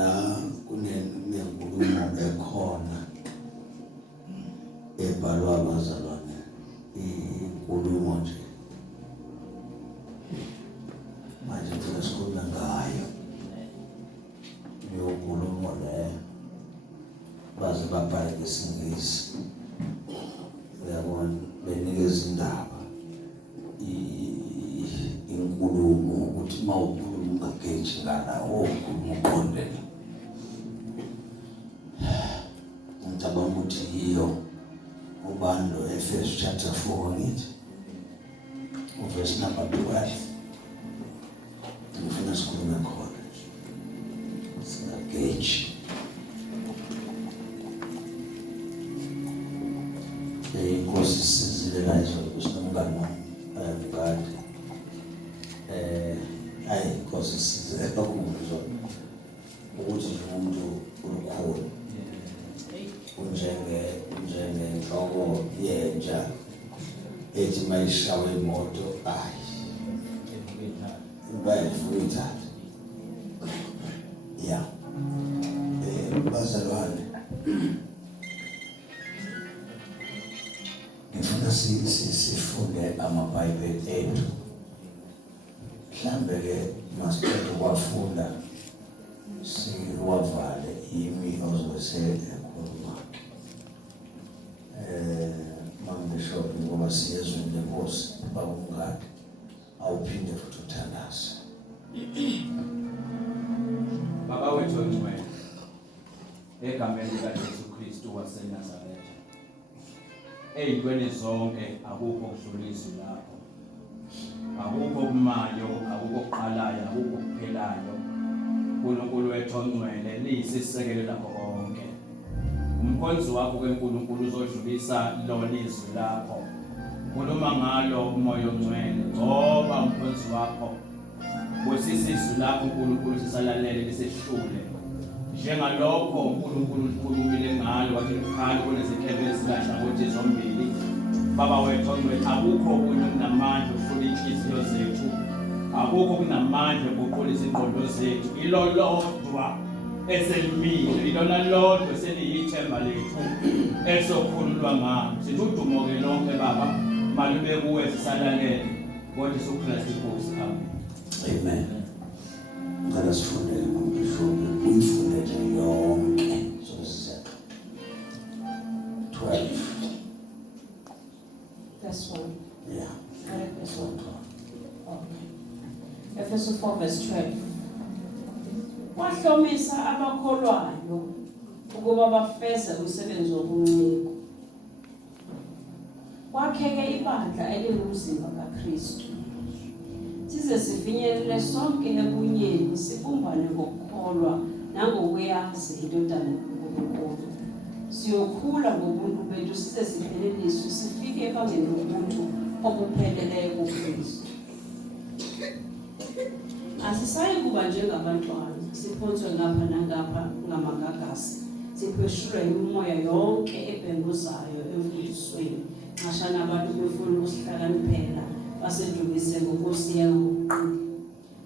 la kunenkulumo ekhona ebhalwa abazalwane inkulumo nje manje ngifuna sikhulume ngayo leyo nkulumo leyo baze babhale ngesingisi uyabona benikeza indaba inkulumo ukuthi mawukhuluma ungageji ngalawo ukhuluma uqondene ngicabanga ukuthi yiyo ubani lo Efesu chapter 4 ngithi verse number 12 ngifuna sikhulume khona singageji inkosi sizile la izolo kusinomngane ngadi inkosi sizile kakhulu ukuthi umuntu olukhulu unjengenhloko yenja ethi mayishawe imoto bayivuyithatha ya bazalwane ngifuna sifunde amabhayibheli ethu mhlambe-ke masiqeda ukwafunda siwavale yimi ozosekhuluma mangibishop ngoba siyezweni lenkosi bakungadi awuphinde futhi uthandaze. Baba wethu ongcwele egameni likaJesu Kristu waseNazaretha eyintweni zonke akukho okudlulizwe lapho akukho okumayo akukho okuqalayo akukho okuphelayo uNkulunkulu wethu ongcwele liyisisekelo lakho konke umkhonzi wakho keNkulunkulu uzodlulisa lo lizwi lakho khuluma ngalo umoya ongcwele ngoba umkhonzi wakho bosisizwi lakho uNkulunkulu sisalalele lisehlule njengalokho uNkulunkulu ukhulumile ngalo wathi ukhali kunezinhlelo ezilahlangothi zombili baba wethu ongcwele akukho okunye okunamandla ukuhlula inhliziyo zethu akukho kunamandla ukuqola izingqondo zethu ilolodwa eselimile ilona lodwa seliyithemba lethu esokhululwa ngalo sithi udumo-ke lonke baba malube kuwe sisalalele kodwa uKristu inkosi. Amen. Ngicela sifundele ngomphefumulo uyifunde nje yonke so 12 Verse 1. yeah Verse 1. okay Ephesians 4 verse 12. Wahlomisa abakholwayo ukuba bafeze umsebenzi wobunciko. Kwakheke ibandla elingumzimba kaKristu. Size sifinyelele sonke ebunyeni sibumbane ngokukholwa nangokuyazi indodana kaNkulunkulu. Siyokhula ngobuntu bethu size sipheleliswe sifike ebangeni lobuntu obupheleleyo kuKristu. Asisayi kuba njengabantwana siphonswe ngapha nangapha ngamagagasi sipheshulwa imimoya yonke ebhenguzayo emfundisweni nxashana abantu befuna ukusihlakaniphela basedumise ngokusiya ngokuqina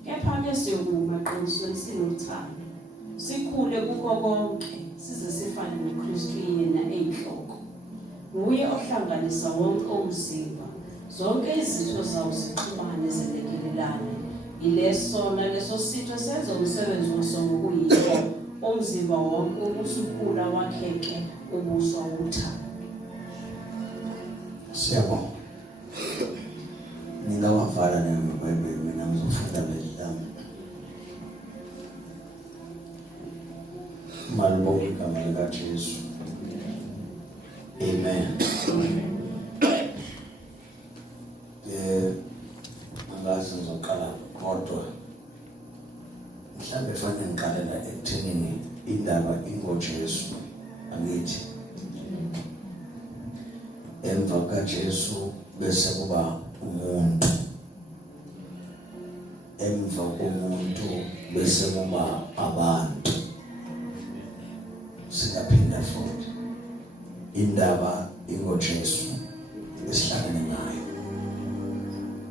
kepha-ke siyokuma eqinisweni sinothando sikhule kukho konke size sifane noKristu yena eyinhloko nguye ohlanganisa wonke umzimba zonke izitho zawo zixhumane zelekelelane leso sitho senza umsebenzi waso ngokuyikho umzimba wonke ubusukhula wakheke ubuso uthando. siyabonga ningawavala nemibhayibheli mina ngizofunda lesihlanu malibonke igama likaJesu. Amen. Angazi ngizoqala kodwa mhlawumbe fanele ngiqalela ekuthenini indaba ingoJesu angithi emva kaJesu bese kuba umuntu emva komuntu bese kuba abantu singaphinda futhi indaba ingoJesu esihlangene nayo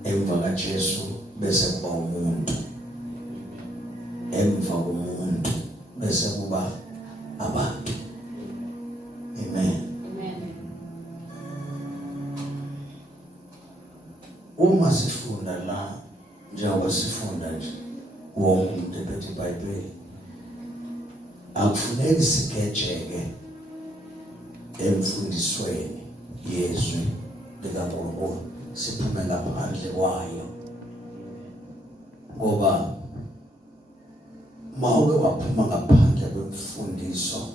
emva kaJesu bese kuba umuntu emva komuntu bese kuba abantu. Amen. Uma sifunda la njengoba sifunda nje wonke umuntu ephethe iBhayibheli akufuneki sigejeke emfundisweni yezwi likaNkulunkulu siphume ngaphandle kwayo, ngoba mawuke waphuma ngaphandle kwemfundiso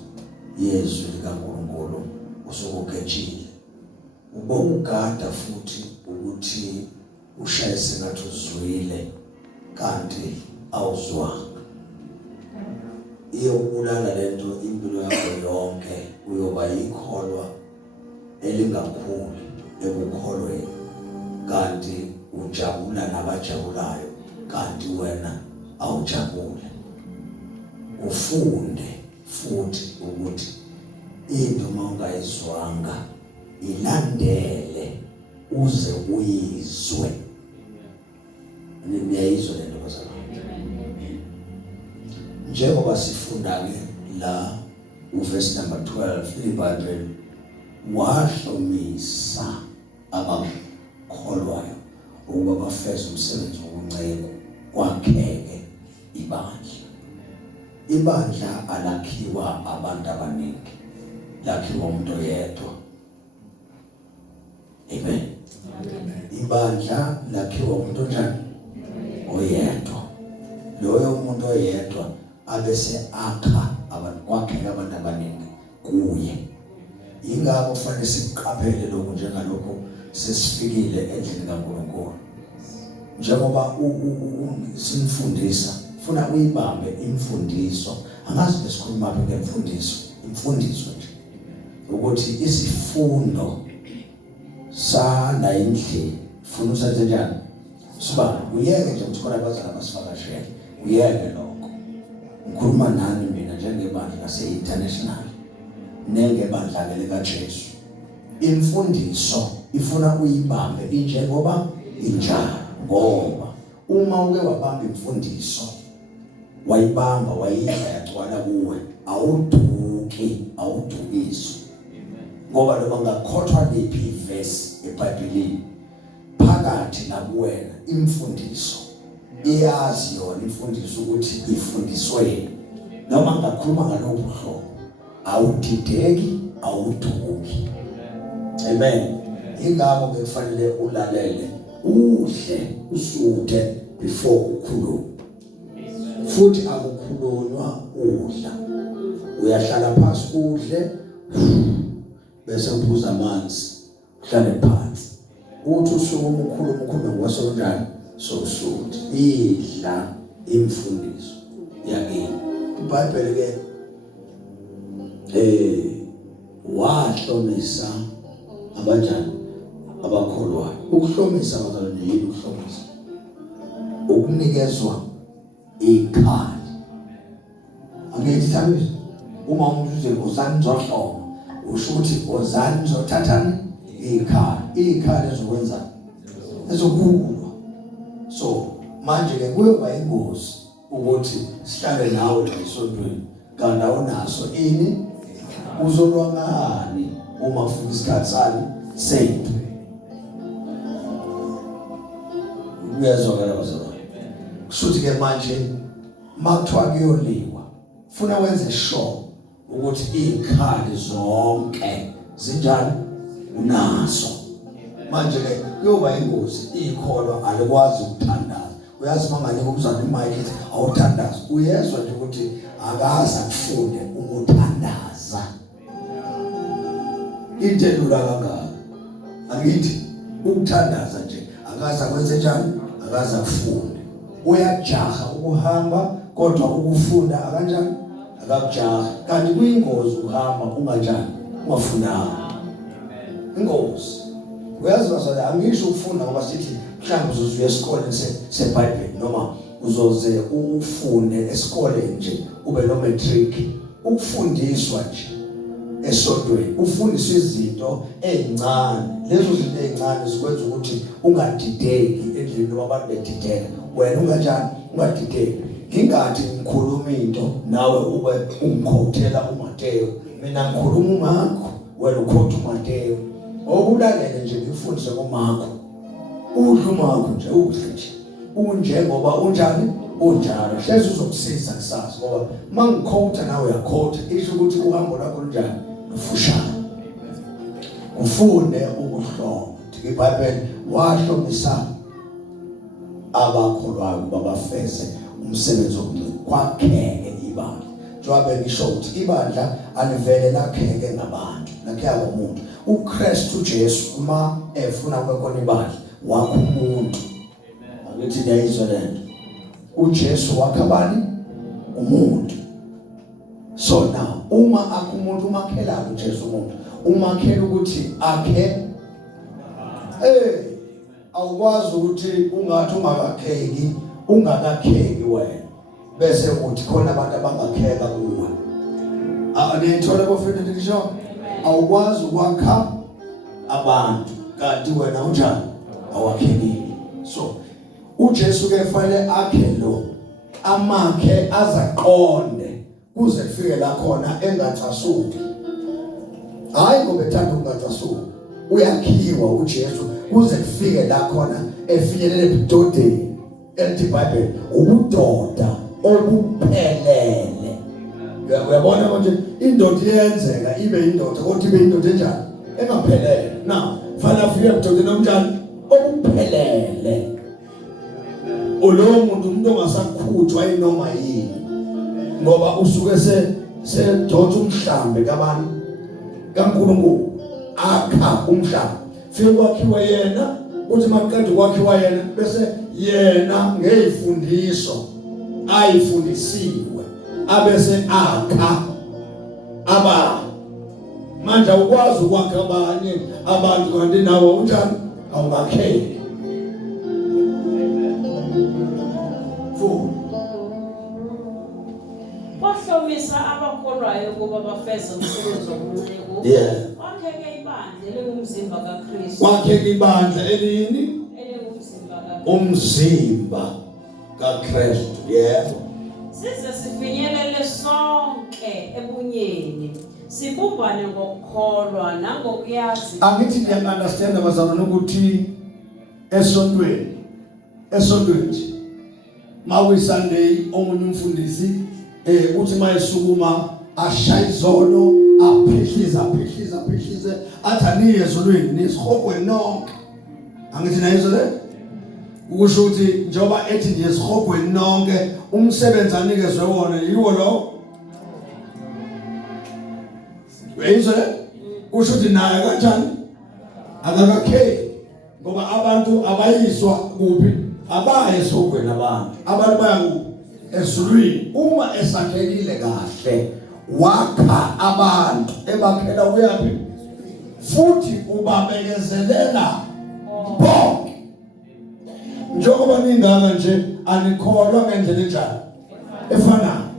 yezwi likaNkulunkulu usukugejile. Ubongugada futhi ukuthi ushaye sengathi uzwile kanti awuzwanga. Iyobulala lento impilo yakho yonke, uyoba yikholwa elingakhuli ekukholweni kanti ujabula nabajabulayo kanti wena awujabule. Ufunde futhi ukuthi into mawungayizwanga ilandele uze uyizwe. Niyayizwa lento bazalwane? Njengoba sifunda ke la uverse number 12 iBhayibheli wahlomisa abakholwayo ukuba bafeze umsebenzi wokuncenga kwakheke ibandla. Ibandla alakhiwa abantu abaningi, lakhiwa umuntu oyedwa. Amen. Ibandla lakhiwa umuntu njani? Oyedwa. Loyo umuntu oyedwa abese akha abantu, kwakheka abantu abaningi kuye. Ingakho kufanele siqaphele lokho njengalokho sesifikile endlini kaNkulunkulu. Njengoba simfundisa, funa uyibambe imfundiso. Angazi besikhuluma apha ngemfundiso, imfundiso nje. Ukuthi isifundo sana endlini funa usenze njani? Siba uyeke nje ukuthi khona abazali abasifakashele. Uyeke lokho. Ngikhuluma nani mina njengebandla lase-international nengebandla ke likaJesu. Imfundiso ifuna uyibambe injengoba injalo, ngoba uma uke wabamba imfundiso wayibamba wayidla yagcwala kuwe, awudukiswa. Ngoba noma ngakhothwa liphi iverse eBhayibhelini phakathi nakuwena imfundiso iyazi yona imfundiso ukuthi ifundiswe. Noma ngakhuluma ngalokho hlobo awudideki, awuduki. Amen. Ingakho kufanele ulalele, udle, usuthe before ukhuluma. Futhi akukhulunywa udla. Uyahlala phansi udle bese uphuza amanzi, uhlale phansi. Uthi usukuma ukhulume ngwasolonjani sokusuthi. Idla imfundiso yakini. iBhayibheli ke wahlomisa abanjani? Abakholwayo. Ukuhlomisa bazalwane yini ukuhlomisa? Ukunikezwa ikhali. Angithi thambiso uma umuntu uze uzani ngizohloma, usho ukuthi ozani ngizothathani ikhali. Ikhali ezokwenza ezokulwa. So manje ke kuyoba ingozi ukuthi sihlale nawe la esontweni kanti awunaso ini, uzolwa ngani uma ufika isikhathi sani sethu. Uyazwakala bazalwane? Kushuthi ke manje makuthiwa kuyoliwa funa wenze sure ukuthi ikhali zonke zinjani unaso. Manje ke kuyoba ingozi, ikholwa alikwazi ukuthandaza. Uyazi manganika umzana imayikhi awuthandaza, uyezwa nje ukuthi akaza kufunde ukuthandaza. Intelula kangaka. Angithi ukuthandaza nje akaza kwenze njani? Akaza kufunde. Uyajaha ukuhamba kodwa ukufunda akanjani? Akakujaha. Kanti kuyingozi uhamba unganjani? Ungafundanga. Ingozi. Uyazi bazalwane, angisho ukufunda ngoba sithi mhlawumbe uzozuya esikoleni seBhayibheli noma uzoze ufunde esikoleni nje ube no matric. Ukufundiswa nje esontweni ufundiswa izinto ezincane. Lezo zinto ezincane zikwenza ukuthi ungadideki endlini noma abantu bedideka. Wena unganjani? Ungadideki. ngingathi ngikhuluma into nawe ube ungikhothela uMateyu, mina ngikhuluma uMakho wena ukhotha uMateyu. Okulalele nje ngifundise kuMakho, udla uMakho nje uhlezi unjengoba unjani unjalo, hlezi uzokusiza kusasa ngoba mangikhotha nawe uyakhotha, isho ukuthi uhambo lakho lunjani lufushane. Ufunde ukuhlonga. iBhayibheli wahlomisa abakholwayo babafeze umsebenzi wokwakheke ibandla. Njengoba ngisho ukuthi ibandla alivele lakheke ngabantu, lakheka umuntu. uKristu Jesu uma efuna kwekhona ibandla wakho umuntu. Angithi ngiyayizwa lento. uJesu wakha bani? Umuntu. So now uma akho umuntu umakhela uJesu umuntu, umakhela ukuthi akhe awukwazi ukuthi ungathi ungakakheki ungakakheki wena bese uthi khona abantu abangakheka kuwe. Anithola bafuna ndisho awukwazi ukwakha abantu kanti wena unjani awakhekile. So uJesu ke fanele akhe lo amakhe azaqonde kuze kufike la khona engathasuki. Hayi ngoba ethanda ukungathasuki, uyakhiwa uJesu kuze kufike la khona efinyelele ebudodeni. Elithi iBhayibheli ubudoda obuphelele. Uyabona manje indoda iyenzeka ibe indoda kodwa ibe indoda enjani engaphelele. Now fanele afike ebudodeni omnjani obuphelele. Ulowo muntu ongasakhutshwa inoma yini ngoba usuke sedonsa umhlambi kabantu kaNkulunkulu akha umhlaba. Fike kwakhiwa yena uthi maqedwe kwakhiwa yena bese yena ngezifundiso ayifundisiwe abese akha aba. Manje ukwazi ukwakha abanye abantu kanti nawe unjani awungakheki. Wahlomisa abakholwayo kuba bafeze umsebenzi wobunceku. Yeah. Wakheke ibandla elingumzimba kaKristu. Wakheke ibandla elini? Elingumzimba kaKristu. Umzimba kaKristu. Yebo. Size sifinyelele sonke ebunyeni. Sibumbane ngokukholwa nangokuyazi. Angithi ngiyaunderstand abazalwane ukuthi esontweni mawiSunday omunye umfundisi uthi mayesukuma ashaya izono aphihliza athi aniye ezolweni nisihogwe nonke. Angithi nayizwe le ukusho ukuthi njoba ethi nisihogwe nonke umsebenzi anikezwe wona yiwo lo. Uyizwe kusho ukuthi naye kanjani akakakheki ngoba abantu abayiswa kuphi abaye esogweni abantu baya kuphi ezulwini. Uma esakhekile kahle wakha abantu ebakhela kuyaphi futhi ubabekezelela bonke. Njengoba ningaka nje anikholwa ngendlela enjani efanayo.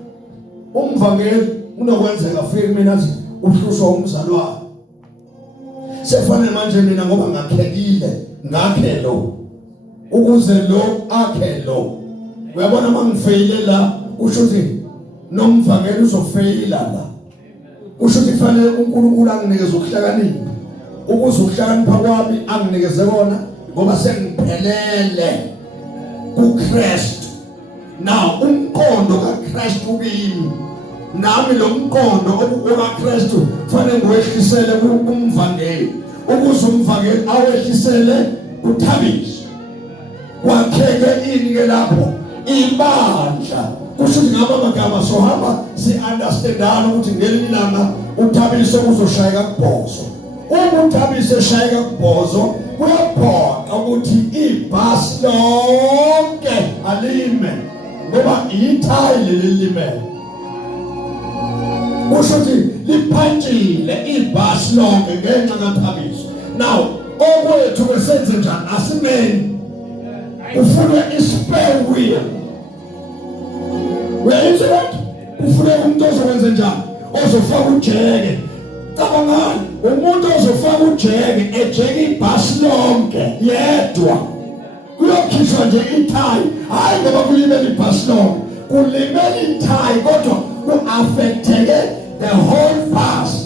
Umvangeli unokwenzeka fike mina athi uhlushwa umzalwane. Sefanele manje mina ngoba ngakhekile ngakhe lo ukuze lo akhe lo. Uyabona mangifeyile la usho ukuthi nomvangeli uzofeyila la. Usho ukuthi fanele uNkulunkulu anginikeze ukuhlakanipha ukuze ukuhlakanipha kwami anginikeze kona ngoba sengiphelele kuKristu. Now umqondo kaKristu kimi nami lo mqondo okaKristu fanele ngiwehlisele kumvangeli ukuze umvangeli awehlisele kuThabiso. Kwakheke ini ke lapho ibandla. Kusho ukuthi ngaba amagama sohamba si-understandana ukuthi ngelinye ilanga uThabiso uzoshayeka kubhozo. Uma uThabiso eshayeka kubhozo kuyabhoqa ukuthi ibhasi lonke alime ngoba ithayi lelilimele. Kusho ukuthi liphantshile ibhasi lonke ngenxa kaThabiso. Now okwethu kwesenze njani asimeni ufuna ispare wheel. Uyayizwa lento? Ufuna umuntu ozokwenza njani ozofaka ujeke. Cabangani umuntu ozofaka ujeke ejeke ibhasi lonke yedwa kuyokhishwa nje ithayi. Hayi ngoba kulimele ibhasi lonke kulimela inthayi kodwa ku-affecteke the whole past.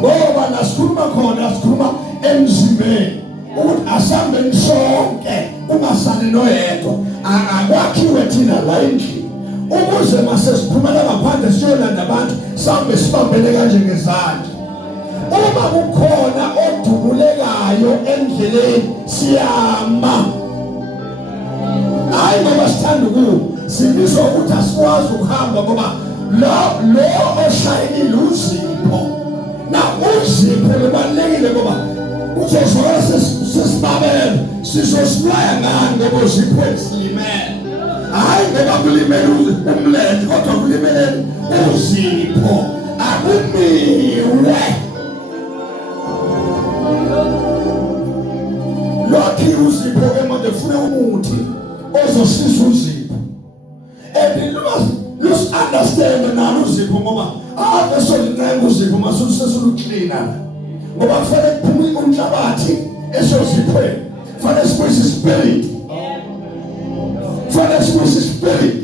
Ngoba nasikhuluma khona sikhuluma emzimbeni ukuthi asambeni sonke ungasali noyedwa akwakhiwe thina la endlini ukuze mase siphumela ngaphandle siyolanda abantu sambe sibambele kanje ngezandla. Uma kukhona odubulekayo endleleni siyama, hayi ngoba sithanda sibizwa ukuthi asikwazi ukuhamba ngoba lo oshayinile uzipho. Na uzipho lubalulekile ngoba uzozwakala sesibabele sizosilwaya ngani ngoba uzipho esilimele. Hayi ngoba kulimele umlenze kodwa kulimele uzipho akumiwe. Lokhu uzipho ke manje ufuna umuthi ozosiza uzipho. And let's understand nalo uzipho ngoba besolincenga uzipho masesuluklina ngoba kufanele kuphume umhlabathi esoziphweni. Kufanele sibuyise spirit. Kufanele sibuyise spirit.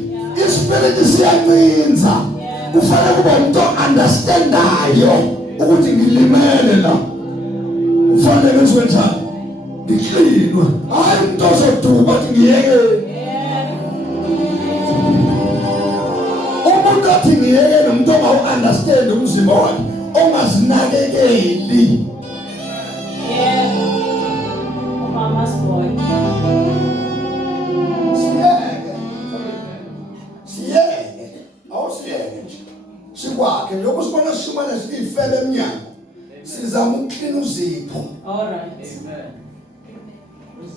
Ispirit siyancinza. Kufanele kube umuntu understandayo ukuthi ngilimele la. Kufanele kwenziwe njani? Ngiklinwe. Hayi umuntu ozoduba ukuthi ngiyeke. Umuntu athi ngiyeke nomuntu ongawu-understand umzimba wakhe ongazinakekeli. Mama's boy. Siyeke. Awusiyeke nje. Sikwakhe lokho sibona sishumana sifele eminyango. Sizama ukuklina uzipho. All right.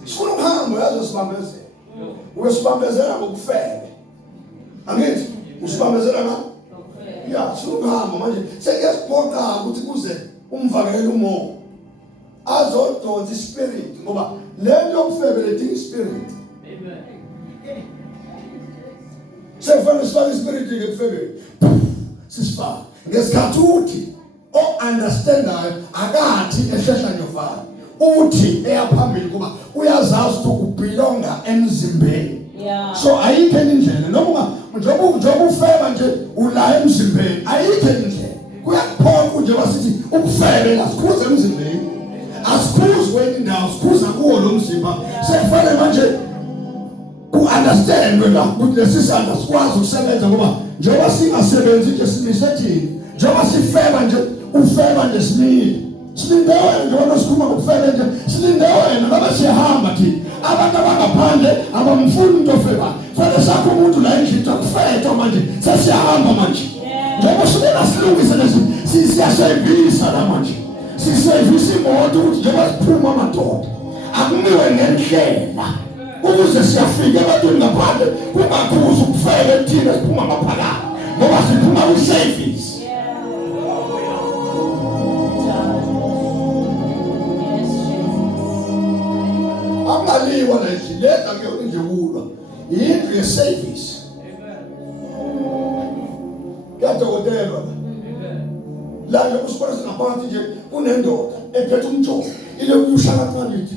Sifuna ukuhamba yazo sibambezela. Uyosibambezela ngokufele. Angithi usibambezela ngani? Ya, sifuna ukuhamba manje seyesiphoqa ukuthi kuze umvakele umoya. Azodonsa ispirit ngoba lento yokufebe ledinga ispirit. Amen. Sefana sifaka ispirit ke kufebe. Sisifaka. Ngesikhathi uthi o-understandayo akathi ehlehla nyofana. Uthi eyaphambili kuba uyazazi ukuthi ubelonga emzimbeni. Yeah. So ayikho indlela noma njengoba ufeba nje ula emzimbeni ayikho indlela. Kuyakuphonga nje basithi ukufebe la sikhuze emzimbeni. Asikhuze kwenye indawo sikhuza kuwo lo mzimba. Sekufanele manje ku-understand la ukuthi lesisanda sikwazi ukusebenza ngoba njengoba singasebenzi nje simisethini. Njengoba sifeba nje ufeba nje simile. Silinde wena njengoba sikhuluma ngokufeba nje silinde wena ngoba siyahamba thina. Abantu abangaphandle abamfuni umuntu ofeba. Fanele sakho umuntu la endlini akufetha manje sesiyahamba manje. Njengoba sibona silungise lesi siyasevisa la manje. Sisevisa imoto ukuthi njengoba siphuma amadoda akumiwe ngendlela ukuze siyafika ebantwini ngaphandle kungakhuza ukufela ekuthina siphuma ngaphakathi ngoba siphuma kwi-service. Angaliwa lezi leta kuyona nje kulwa yindlu ye-service. Yadokotelwa la usibona singaphakathi nje kunendoda ephethe umjovo ile uyushaka kanti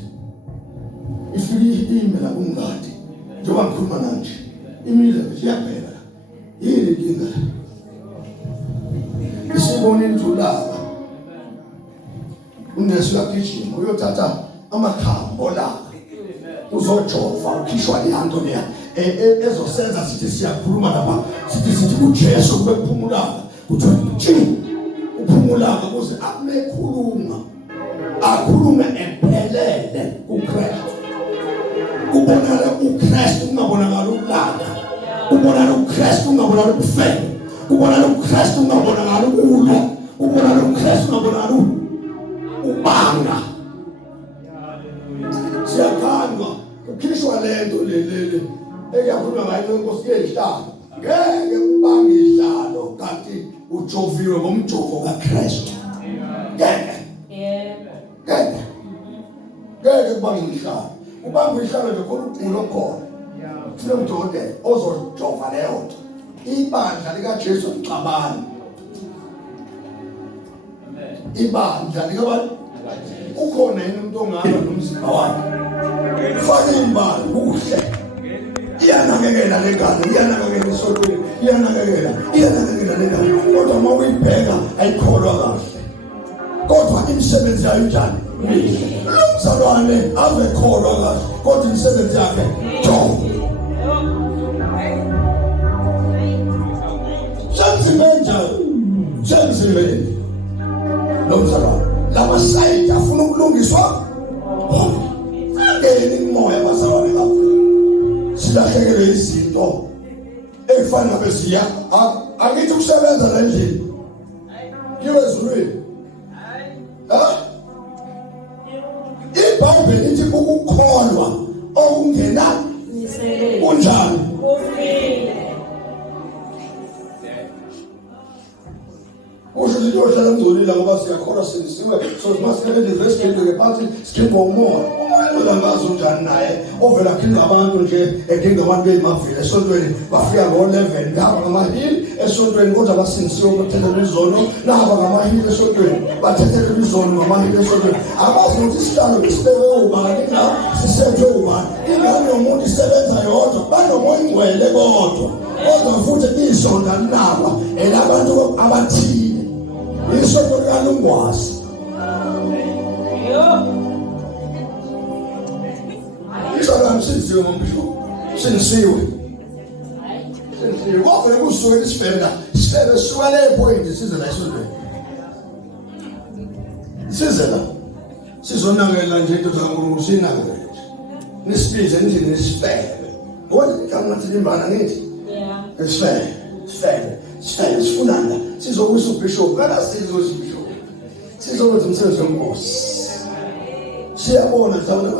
ifike imela kumngadi njengoba ngikhuluma nanje imile siyaphela yini inkinga isibone intulaka unesiyagijima uyothatha amakhambo la uzojova ukhishwa ihanto leya ezosenza sithi siyakhuluma lapha sithi kuJesu kube kuphumulaka uthi uphumulaka ukuze akumekhuluma akhulume emphelele uKristu. Ubonakala uKristu ungabonakala ukulaka. Ubonakala uKristu ungabonakala ukufela. Ubonakala uKristu ungabonakala ukulwa. Ubonakala uKristu ungabonakala ubanga. Siyakhandwa ukhishwa lento lelele eyakhuluma ngayo inkosi yehlalo. Ngeke ubange ihlalo kanti ujoviwe ngomjovo kaKristu. Ngeke. Ngeke kubange ihlalo. Ubange ihlalo nje khona uqulu okhona. Ufuna udokotela ozojova leyo nto. Ibandla likaJesu licabana. Ibandla likabantu ukhona yini umuntu ongaba nomzimba wakhe. faka imali kuhle iyanakekela lengane iyanakekela isokweni iyanakekela lengane kodwa uma uyibheka ayikholwa kahle kodwa imisebenzi yayo njani lo mzalwane avekholwa kahle kodwa imisebenzi yakhe jongo Shamsimeni lo mzalwane lama side afuna ukulungiswa ngeni imoya bazalwane lapho silahlekelwe izinto efana beziya akithi kusebenza la endlini yezulweni iBhayibheli lithi ukukholwa okungena kunjani kusho ukuthi uyohlala ngcolile ngoba siyakholwa sinisiwe so masikelele investigate phansi sikhipa umoya ngazo njani naye ovela khinga abantu nje edinga abantu bemavile esontweni bafika ngo-11 ngaba ngamahili esontweni kodwa basinisiwe ukuthethelwa izono naba ngamahili esontweni bathethelwa izono ngamahili esontweni abazi ukuthi isihlalo besibekwe ubani la sisethwe ubani ingane yomuntu isebenza yodwa banomoya ingcwele kodwa futhi izonda naba elabantu abathile isonto likalungwazi isonto sinisiwe ngombisho sinisiwe wavele kusuke isifebe suka le point size la esontweni size la sizonakela nje into zaNkulunkulu sinakele nisibize endlini nesifebe kodwa igama lithi limbana ngithi isifebe sifundanga sizokuza ubishop kana sizokuza ubishop sizokwenza umsebenzi womkhosi siyabona mhlawumbe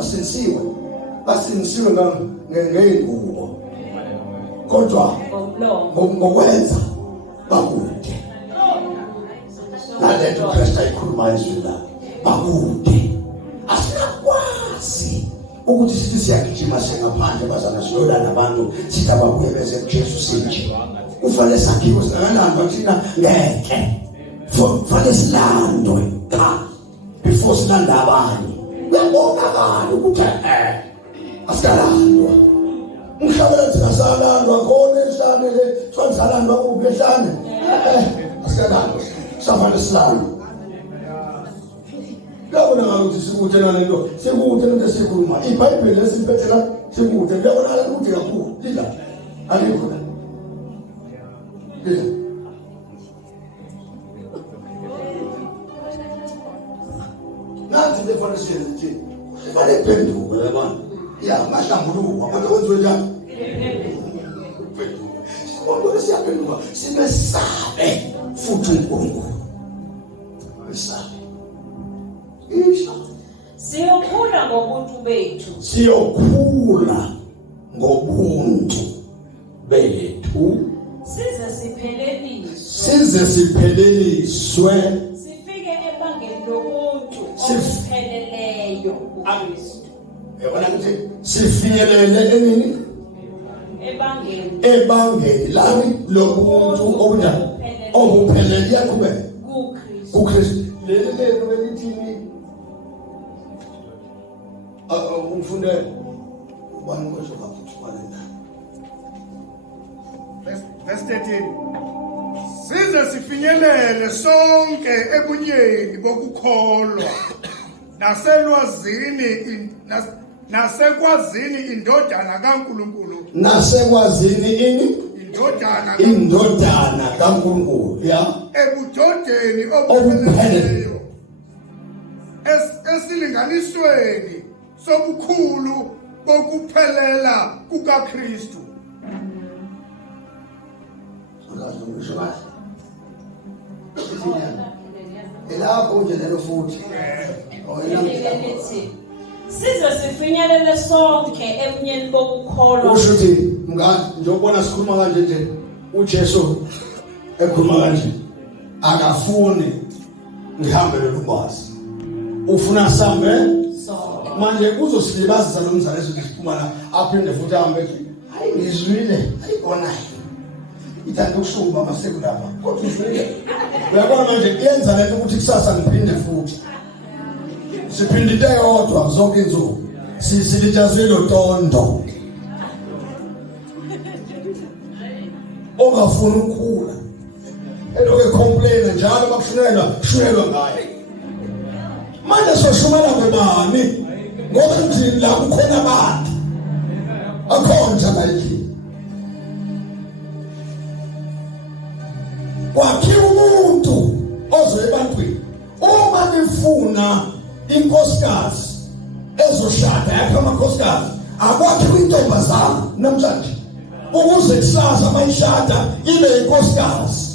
basinisiwe ngeingubo kodwa ngokwenza bakude nalento Kristu ayikhulumayo izwela bakude asikwazi ukuthi sithi siyagijima sengaphandle bazana siyola nabantu sithi ababuye beze kuJesu sinje ufanele sakhiwe singalandwa thina ngeke fanele silandwe before silanda abanye uyabonakala ukuthi asikalandwa umhlabela thina salandwa khona ehlane le sanzalandwa kuphi ehlane asikalandwa safanele silandwe uyabona ukuthi sikude nalento sikude lento esikhuluma iBhayibheli lesiphethe la sikude uyabona ukuthi kakhulu lila alikho la nanti lefona siyenze vale phenduko yabona ya mahlambuluko abantu wenziwe njani sibona siyaphenduka simesabe futhi uNkulunkulu mesabe siyokhula ngobuntu bethu size sipheleliswe sifike ebangeni lobuntu obupheleleyo uKristu yabona ukuthi sifinyelele enini ebangeni lami lobuntu obunjani obuphelele yakube kuKristu lelo belithini umfunde ubani kwesho kafuthwane verse 13 size sifinyelele sonke ebunyeni bokukholwa nasekwazini indodana kaNkulunkulu indodana kaNkulunkulu ya ebudodeni obupheleleyo esilinganisweni sobukhulu bokuphelela kukaKristu elapho nje lelo futhi size sifinyelele sonke ebunyeni bokukholwa usho ukuthi mngani njengobona sikhuluma kanje nje uJesu ekhuluma kanje akafuni ngihambe lolwazi ufuna sambe manje kuzosilibazisa lo mzala esiphuma la aphinde futhi ahambe ethi hayi ngizwile ayibona ithanda ukushuba masekulapha kodwa uzwile uyabona manje yenza lento ukuthi kusasa ngiphinde futhi siphindile yodwa zonke insuku Silitshazwe lotondo. Ongafuna ukukhula. Eloke complain njalo bakushunelwa ngaye. Manje soshumela ngobani? Ngoba endlini la kukhona abantu. Akhonja bayini. Kwakhiwa umuntu ozoya ebantwini. Uma nifuna inkosikazi ezoshada yakho amakhosikazi, akwakhiwa intombazana namhlanje ukuze kusasa mayishada ibe inkosikazi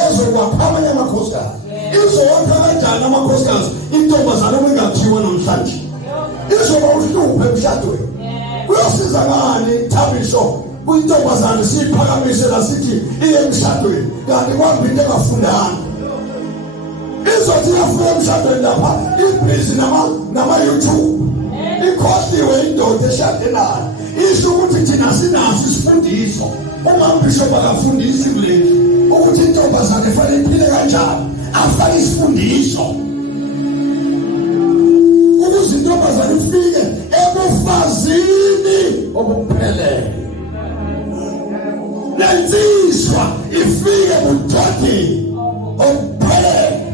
ezokwakha amanye amakhosikazi. Izowakha kanjani amakhosikazi intombazana engakhiwa namhlanje? Izoba uhlupho emshadweni. Kuyosiza ngani Thabisho kuyintombazana siyiphakamise la sithi iye emshadweni kanti kwambi into engafundanga? Izothi yafuna emshadweni lapha ibhizi nama YouTube ikhosliwe indoda eshade nayo. Isho ukuthi thina sinaso isifundiso. Uma umbishop akafundisi kulethu ukuthi intombazana efanele iphile kanjani, afake isifundiso ukuze intombazana ifike ebufazini obuphelele. Lensizwa ifike ebudodeni obuphelele.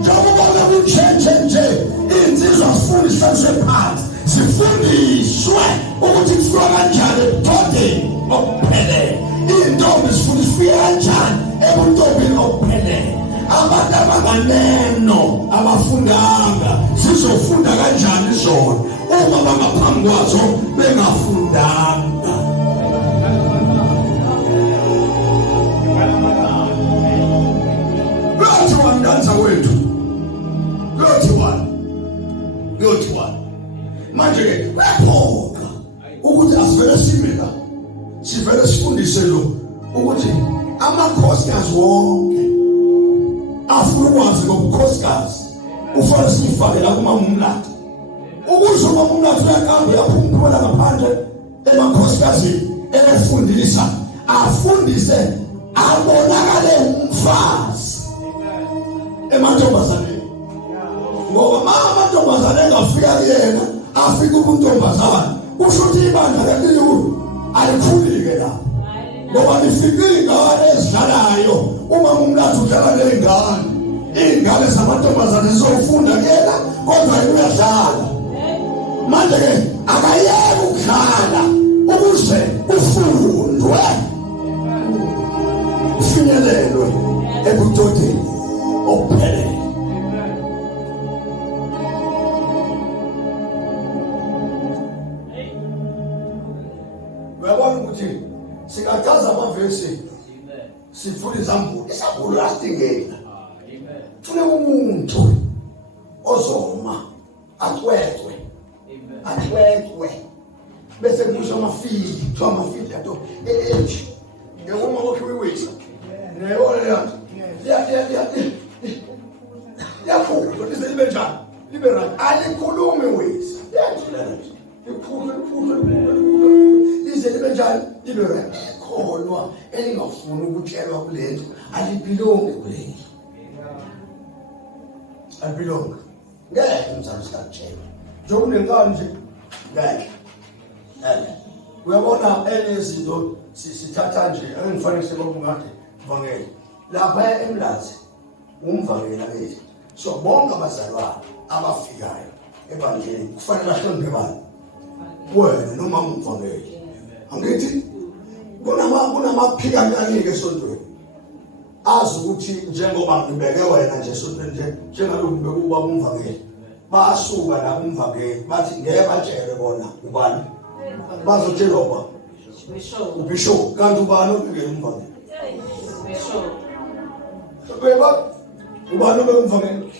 Njengoba kutshentshe insizwa zifundiswe phansi, zifundiswe ukuthi kufika kanjani ebudodeni obuphelele. Intombi zifundiswe kanjani ebuntombini obuphelele. Abantu abanganeno abafundanga zizofunda kanjani zona uma bangaphambi kwazo bengafundanga? Kanza wethu yothiwa manje ke uyaphoka ukuthi asivele simela sivele sifundise lo ukuthi amakhosikazi wonke afuna ukwazi ngobukhosikazi ufanele sifake la kumamumlati ukuze umamumlati uyakamba yaphumphula ngaphandle emakhosikazi efundisa afundise abonakale umfazi emantombazaneni. Ngoba amantombazane engafika kuyena afika ubuntombazane kusho ukuthi ibandla lelikhulu alikhulike lapho. Ngoba lifike ingane ezidlalayo uma umlathi udlala iy'ngane zamantombazane zizofunda kuyena kodwa yena uyadlala. Manje ke akayeke ukudlala ukuze ufundwe ufinyelelwe ebudodeni obuphelele. Uyabona ukuthi singachaza amavesi sifuna izambulo lasingena. Fune umuntu ozoma atwetwe bese kusho amafili ato ngoma kokhiwisa neyona yakhulu lise libe njani libe right alikhulume wisa likhulu lise libe njani libe right kholwa elingafuni ukutshelwa kulento alibhilonge kulento alibhilonge ngeke umzali sikatshela njengoba unenkani nje ngeke uyabona enye izinto sithatha nje engifanele sebabungade ivangeli lapha emlazi umvangeli abethi so bonke abazalwane abafikayo evangelini kufanele ahloniphe bani wena noma umvangeli angithi kunamaphikanyane-ke esontweni azi ukuthi njengoba ngibeke wena nje esontweni nje njengalokhu ngibeke ubaba umvangeli basuka la kumvangeli bathi ngeke batshelwe bona ubani bazotshelwa uba ubishop kanti ubani obekele umvangeli ubani obekele umvangeli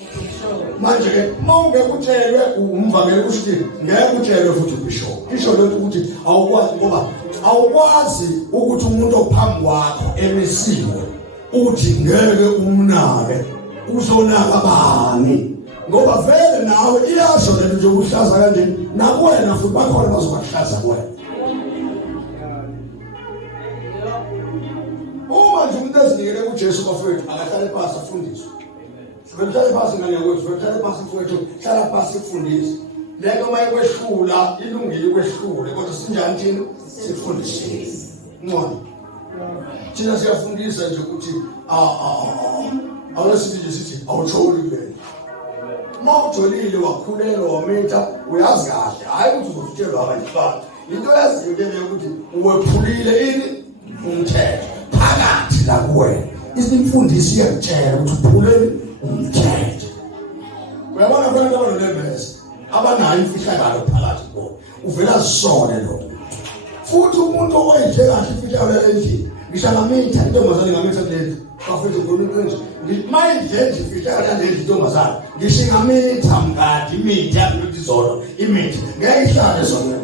manje ke mawungeke utshelwe umvangeli kusho ukuthi ngeke utshelwe futhi ubishop isho lokho ukuthi awukwazi ngoba awukwazi ukuthi umuntu ophambi kwakho emisiwe uthi ngeke umnake uzonaka bani ngoba vele nawe iyasho lento nje ukuhlaza kanje nakuwena futhi bakhona bazobahlaza kuwena. Uma nje umuntu ezinikele kuJesu bafowethu akahlale phansi afundiswe. Sihlale phansi ngane yakwethu, sihlale phansi mfowethu, hlala phansi ufundise. lento mayikwehlula ilungile kwehlule kodwa sinjani thina sifundisile ngcono thina siyafundisa nje ukuthi awulesithi sithi awutholi kuphela uma utholile wakhulelwa wamitha uyazi kahle hayi ukuthi uzotshelwa abanye abantu into yaziyo ke leyo ukuthi uwephulile ini umthetho phakathi la kuwena isimfundisi iyakutshela ukuthi uphulele umthetho uyabona khona abantu lembese abanayo imfihlakalo phakathi kubo uvela zisone lo futhi umuntu oyithe kahle imfihlakalo endlini ngisho ngamitha intombazane ngamitha kuleli bafethu ngomqinqo mayindle imfihlakalo leli intombazane ngisho ngamitha mkati imithi yakuthi zona imithi ngeke ihlale zona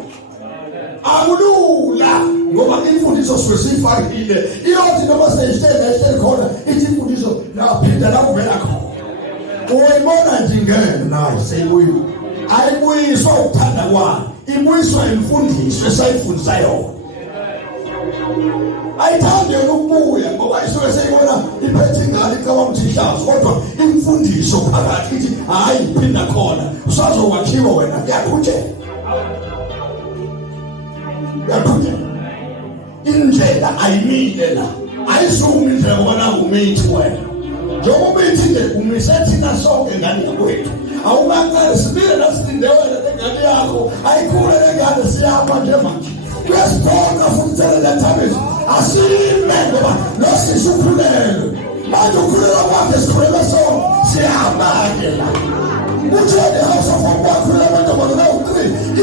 akulula ngoba imfundiso sifakile iyothi noma seyihlele khona ithi imfundiso laphinda la kuvela khona uyibona nje ngene nayo seyibuyile ayibuyiswa ukuthanda kwayo ibuyiswa imfundiso esayifundisa yona ayithande ukubuya ngoba isuke seyibona iphethe ingane ikawamthihlazo kodwa imfundiso phakathi ithi hayi phinda khona usazokwakhiwa wena kuyakhutshela indlela ayimile la ayisumi indlela ngoba nangu umithi wena njengoba umithi nje umisethina sonke ngane yakwethu awubaqale sibile nasilinde wena ngane yakho ayikhule ngane siyapha nje manje kuyasibonga futhi thela thabezi asime ngoba losisi ukhulelwe manje ukhulelwa kwakhe sikhulelwe sonke siyahamba-ke la uthole house of hope wakhulelwa amantombazane awu-3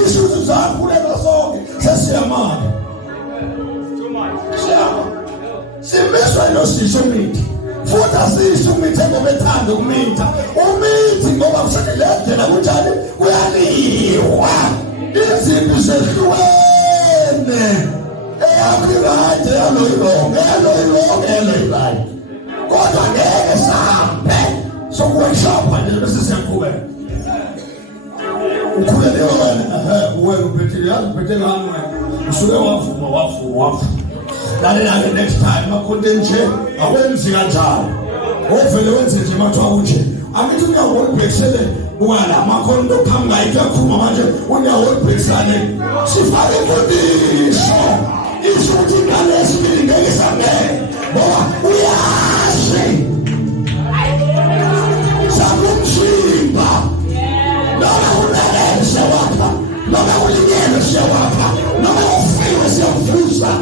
ishuthi zakhulelwa sonke sesiyamanga simiswa nosisi umithi futhi asisho umithi ngoba ethanda ukumitha umithi ngoba kusekelendlela kunjani kuyaliwa izimpi zehlukene eyakhiraje yaloyilonge kodwa ngeke sahambe sokuweshapha nje bese siyakhubeka ukhulele wena uphethile yazi uphethe ngani wena usuke wavuma lalela next time makhonde nje awenzi kanjalo ovele wenze nje mathiwa kunje amithi unyawo olibhekisele wala makhondo khamngayi kuyakhuluma manje unyawo olibhekisane sifake imfundiso isho ukuthi ingane yesibili ngeke isamele ngoba uyazi sakumshimba noma ulele siyawapha noma ulinyele siyawapha noma ufiwe siyavuza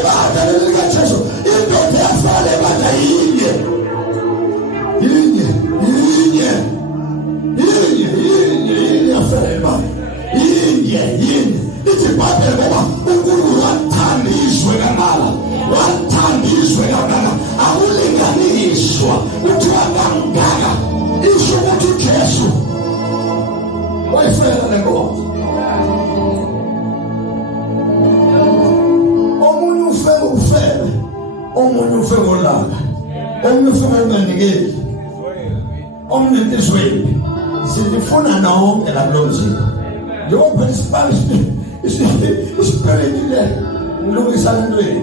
ibada likaJesu indoda yafale ibada yinye yafale ibada yinye ithi ibada ngoba uNkulunkulu wathandiswe kangaka akulinganiswa kuthiwa kangaka isho ukuthi uJesu wayifela lenkosi omunye ufe ngolaka omunye ufe ngokunganikeli omunye entizweni silifuna nonke la kulo mzimba njengoba isiphelekile ngilungisa lentweni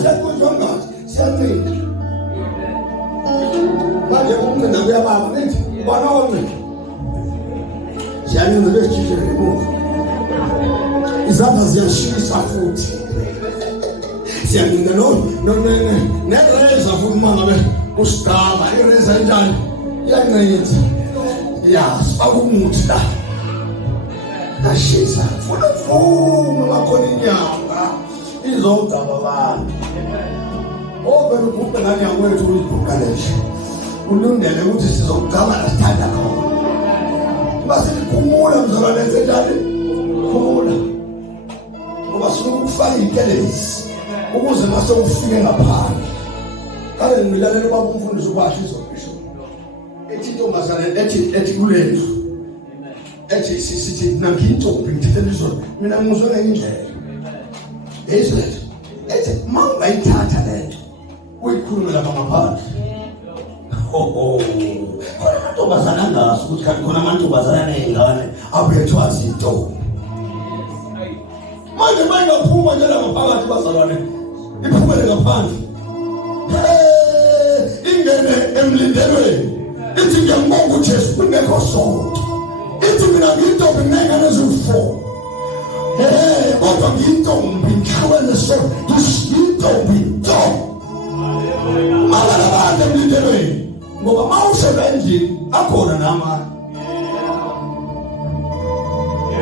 siyakuzwa ngathi siyancika manje umncina kuyababa nithi ubona oncina siyaninza besijijele ngemuva izandla ziyashisa futhi siyaninza nereza futhi uma ngabe usidama ireza enjani iyancinza sifaka umuthi la ashisa funa uvume ngakhona inyanga izodaba abantu ovela ubhuqa ngane yakwethu uyibhuqa lesho ulungele ukuthi sizokugcabana sithanda khona basilikhumula mzalwane enzenjani khumula ngoba sikufaka iy'ntelezi ukuze ngase ufike ngaphandle kale ngimilalela ubaba umfundisi ubasho izobisho ethi intombazane ethi kulendlu ethi sithi nangintombi ngithelizona mina ngizwe ngendlela ezilethu ethi mangayithatha lento uyikhulume lapha ngaphandle Khona amantombazana angazi ukuthi kanti khona amantombazana aney'ngane abuye kuthiwa zintombi. Manje mayengaphuma nje lapha phakathi bazalwane, iphumele ngaphandle. Ingene emlindelweni. Ithi ngiyambonga uJesu ungekho sonke. Ithi mina ngiyintombi nginey'ngane eziwu-4. Kodwa ngiyintombi ngihlukene sonke. Ngiyintombi nto. Malala abantu emlindelweni. Ngoba ma usheba endlini akhona namanye.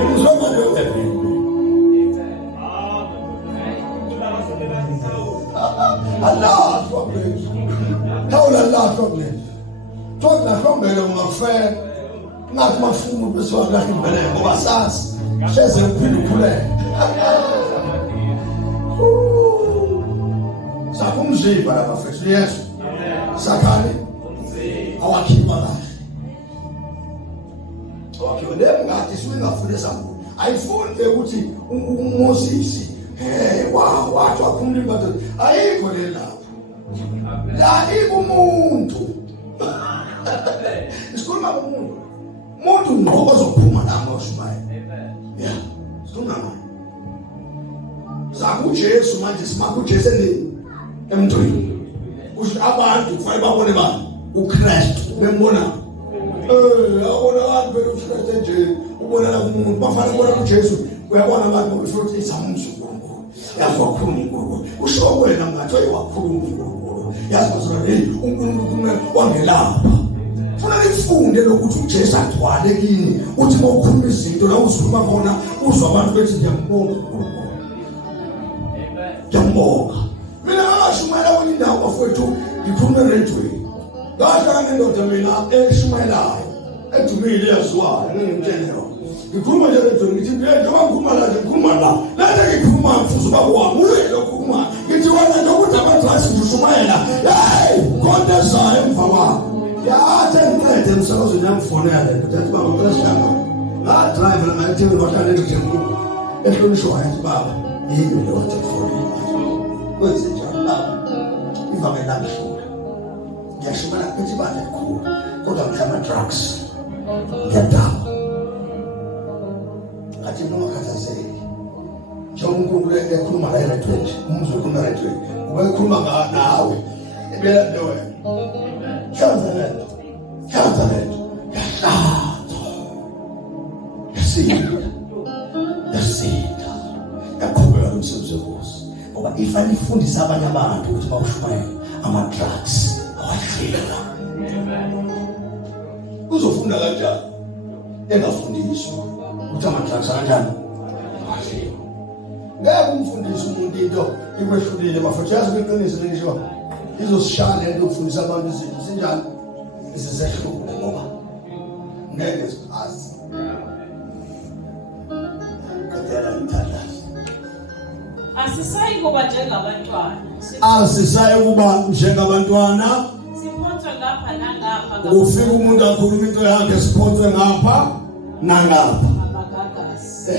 Ngizoma leyo event. Allah problem. Tawula Allah problem. Tawula problem ungafela. Ngathi mafuna ubeswa kahle impela ngoba sasi. Sheze uphinde ukhuleke. Sakumziba lapha mfethu Yesu. Sakhani. Awakhipa kahle. Awakhipa ngathi singafundisa muntu. Ayifunde ukuthi uMoses wathi wakhuluma imbatho ayikho le lapho. La ikumuntu. Isikhuluma ngomuntu. Umuntu ngqoko ozophuma nami oShumayela. Yeah. Sikhuluma ngayo. Sakujesu manje simakho uJesu emntwini. Kusho abantu kufanele babone bani? uChrist bembona. Awona abantu beluChrist nje ubonana kumuntu bafana bona uJesu uyabona abantu befuna izamuso. Yazi wakhuluma uNkulunkulu. Usho wena ngathi wakhuluma uNkulunkulu. Yazi bazalwane uNkulunkulu wangelapha. Funa nifunde lokuthi uJesu agcwale kini. Uthi mawukhuluma izinto la uzuma khona uzwa abantu bethi ngiyambonga uNkulunkulu. Ngiyambonga. Mina ngashumayela kwenye indawo bafowethu ngikhuluma eredweni. Ngahlangana nendoda mina eshumayelayo edumile yaziwayo ngingitshela. Ngikhuluma nje eredweni ngithi njengoba ngikhuluma la nje ngikhuluma la. Lana ngikhuluma mfuzo babo wami uyelo khuluma. Ngithi wena nje ukuthi amadrasi ngushumayela. Hey, konke zayo emva kwami. Yathi ngiqede emsakazweni yamfonela le ndoda yathi baba kwesihlanga. La driver ngathi ngibakhala ngithi ehlonishwa yathi baba yini lo wathi kufonela. Kwenze njalo baba. Ivame la ngishula. Ngiyashumana kuthi bani kukhulu. Kodwa ngihamba drugs. Ngiyadaba. Ngathi noma khathazeki. Njengoba uNkulunkulu ekhuluma la eredweni, umuzwe ukhuluma la eredweni. Ubekhuluma nawe. Ebela wena. Hlanza lento. Yasinda. Yaqhubeka nomsebenzi wenkosi. Ngoba ifanele ifundise abanye abantu ukuthi bawushumayela ama-drugs awahlela. Uzofunda kanjani? Engafundiswa ukuthi ama-drugs kanjani? Awahlela. Ngeke umfundise umuntu into ikwehlulile bafethu yazi kweqiniso lelisho. Izosishaya lento ukufundisa abantu izinto sinjani? Isisehlule ngoba ngeke siqhazi. Kadela ngithatha. Asisayi kuba njengabantwana. Asisayi kuba njengabantwana. Siphonthwe ngapha nangapha. Ufika umuntu akhuluma into yakhe siphonthwe ngapha nangapha. Amagagasi.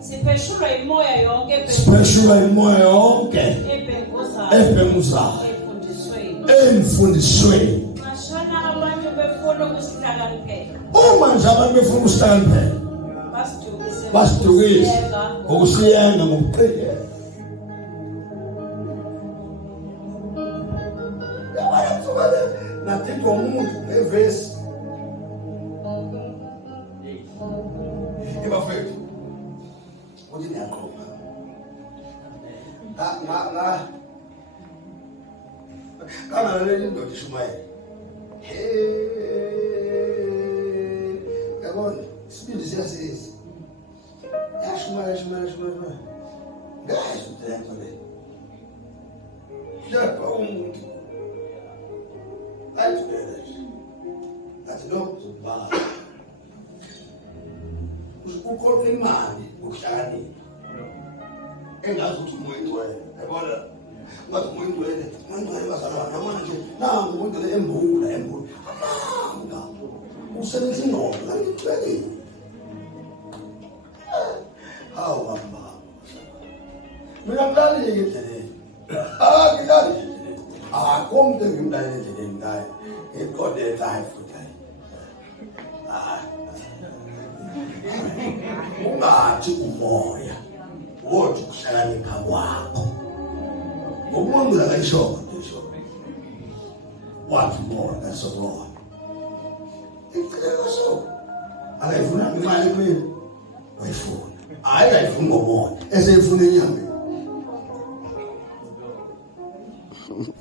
Sipheshulwa imoya yonke. Sipheshulwa imoya yonke. Ebhenguzayo. Emfundisweni. Mashana abantu befuna ukusihlakaniphela. Uma nje abantu befuna ukusihlakaniphela. Basidukise. Ngokusiyenga ngokuqikelela. Yabona mfowethu nathi komuntu evesi. Ibafethu. Uthi ngiyaqhubha. Kangalaleli indoda ishumayela. Yabona isibindi siyasiza. Yashumayela. Guys, uthemba le. Lapha umuntu. Ayithele. Athi lo zobala. Ukhokha imali ukuhlakanipha. Engazi ukuthi umoya ingcwele. Yabona ngathi umoya ingcwele bazalwana yabona nje nangu umuntu le embula amanga usebenza ingqondo la ngicwele hawu bamba mina ngilali endleleni ngilali Konke ngimdala endleleni ngayo. Iqonde hayi futhi. Ungathi umoya wothi ukuhlakanipha kwakho. Umuntu akayishoko ngisho. Wathi umoya kaSolomon. Icela so. Akayifuna imali kuyo. Wayifuna. Hayi ayifuna ngomoya. Eseyifuna inyama.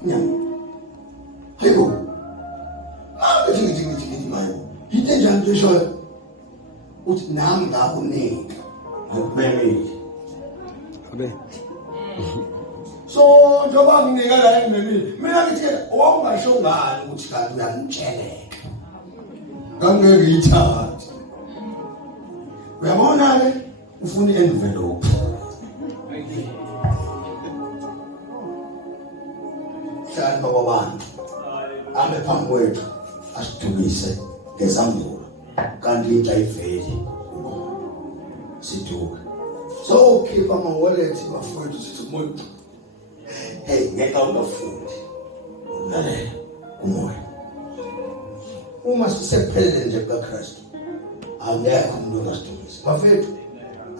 Nyama. Hayo. Ngithi mayo. Yinto njani ngisho uthi nami ngakunika ngokubemeli. Abe. So njengoba nginika la engimemile mina ngithi owakungasho ngani ukuthi kanti uyangitsheleka. Ngangeke ngiyithathe. Uyabona ke ufuna i-envelope. Hlala kwabantu. Abe phambi kwethu asidumise ngezambulo kanti into ayiveli siduka. So keep ama-wallet bafowethu sithi umuntu hey ngeke ungafundi ulalela umoya. Uma sisephelele nje kukaKristu angekho umuntu ongasidumisa. Bafethu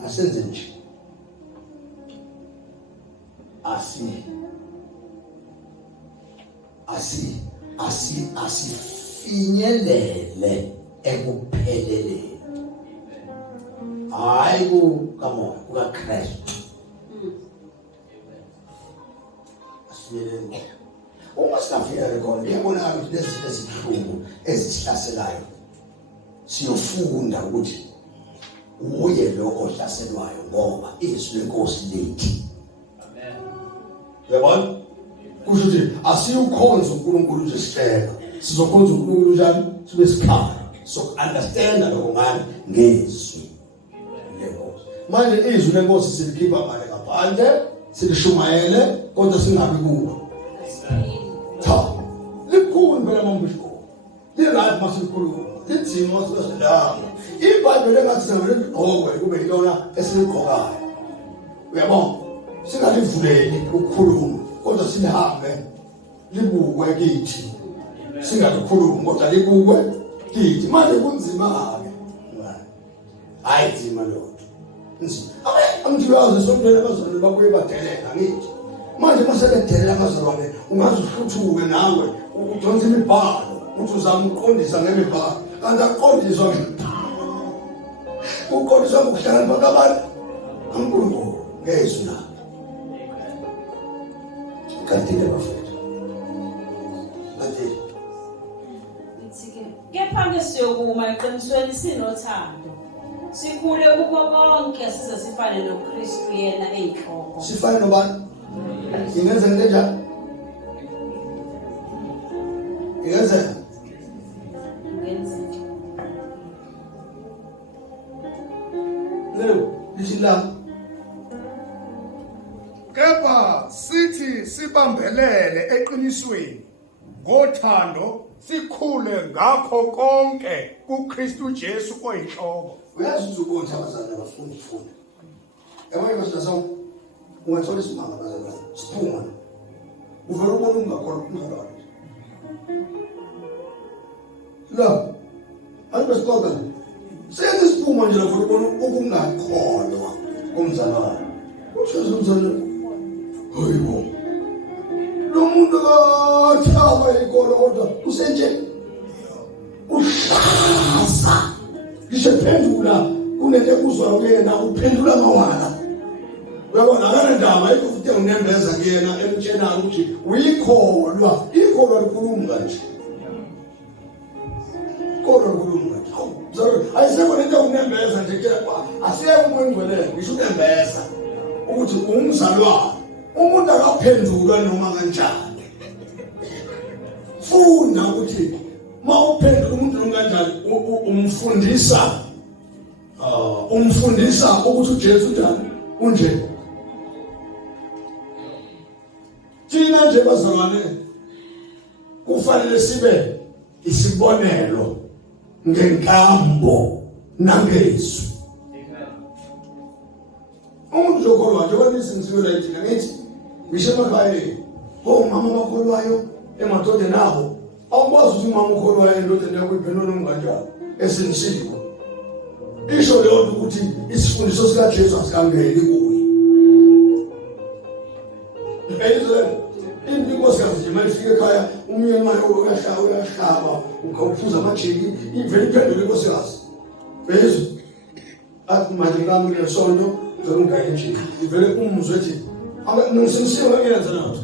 asenze nje asifinyelele ekupheleleni. Hayi kukamoya kukaKristu. Asifinyelele. Uma singafika khona ngiyabonakala ukuthi lezi zinto ezibuhlungu ezisihlaselayo siyofunda ukuthi uye lo ohlaselwayo ngoba izwi lenkosi lithi. Yabona? Kusho ukuthi asiyukhonza uNkulunkulu nje sihleka. Sizokhonza uNkulunkulu njani? Sibe sikhala. So understand lokho ngani ngezwi lenkosi. Manje izwi lenkosi silikhipha ngale ngaphandle, silishumayele kodwa singabi kulo. Cha. Likhulu phela mambisho. Lirayi masikhulu. Lithi masisedanga. iBhayibheli engathi ngale igqoko kube yilona esiliqokayo. Uyabona? Singalivuleli ukukhuluma kodwa silihambe libukwe kithi. Singalikhuluma kodwa libukwe kithi. Manje kunzima ke. Hayi nzima lo. Nzima. Angiyazi sokuphela abazali babuye badelela ngithi. Manje masebedelela abazalwane ungaze uhluthuke nawe udonse imibhalo uthi uzamqondisa ngemibhalo. Kanti aqondiswa ngemibhalo. Uqondiswa ngokuhlala kwabantu. UNkulunkulu ngezwi lakhe. Kanti ke bafethu. Kanti kepha-ke siyokuma eqinisweni sinothando. Sikhule kubo konke size sifane noKristu yena eyinhloko. sifane nobani? Ingenza into enjani? Ingenza lelo lisila Kepha sithi sibambelele eqinisweni ngothando sikhule ngakho konke kuKristu Jesu oyinhloko. uyazi ukuthi ubonke abazali abafuni ukufunda. Yabona masinaso ungathola isimanga abazali siphuma. Uvela ubona ungakholwa kumhlaba. La. Alibesikoda. Senze siphuma nje lapho ubona ukungakholwa komzalwane. Uthi umzalwane hayibo. Lo muntu kathaba ikolo kodwa usenje uhlasa. Ngisephendula kunele kuzwa kuyena uphendula amawala. Uyabona akandaba ayikho futhi unembeza kuyena emtshena ukuthi uyikholwa. Ikholwa likhuluma nje. Kodwa likhuluma nje. Ayisekho lento unembeza nje kwa asiyeke umngcwelele ngisho unembeza ukuthi umzalwane. Umuntu akaphendula noma kanjani. Funa ukuthi mawuphendula umuntu kanjani umfundisa ukuthi uJesu njani unje. Thina nje bazalwane kufanele sibe isibonelo ngenkambo nangezwi. Umuntu lokholwa nje kwanisinziwe la ithina ngithi ngisho emakhaya omama abakholwayo emadodeni abo awukwazi ukuthi umama ukholwayo endodeni yakho ibhenona umnganjalo esinisiko. Isho leyo nto ukuthi isifundiso sikaJesu asikangeni kuye. Inkosikazi nje mayifika ekhaya umyeni wayo uyahlaba ukuphuza amajiki ivele iphendule inkosikazi. Bezwe athi manje ngami lesonto ngizongaya nje ivele umuzwe ethi ngisimsiwe ngiyenze lento.